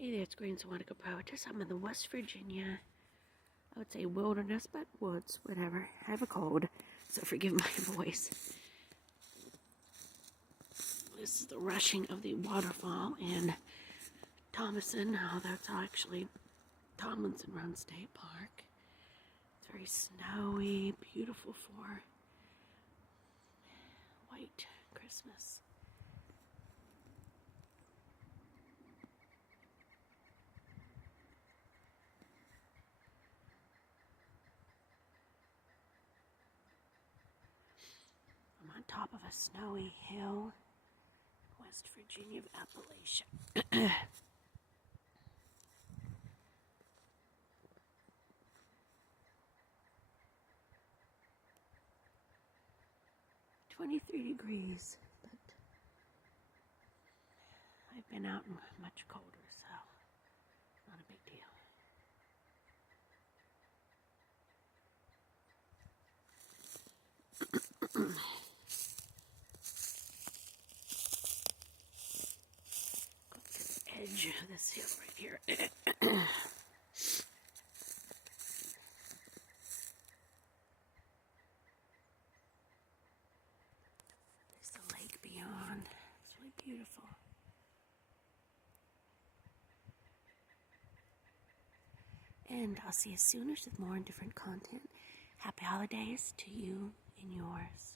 Hey there, it's GreenSwanica.PROetess. I'm in the West Virginia, I would say wilderness, but woods, whatever. I have a cold, so forgive my voice. This is the rushing of the waterfall in Thomason. Oh, that's actually Tomlinson Run State Park. It's very snowy, beautiful for white Christmas. I'm on top of a snowy hill, West Virginia of Appalachia. 23 degrees, but I've been out much colder, so not a big deal. Go to the edge of this hill right here. There's the lake beyond. It's really beautiful. And I'll see you soon with more and different content. Happy holidays to you and yours.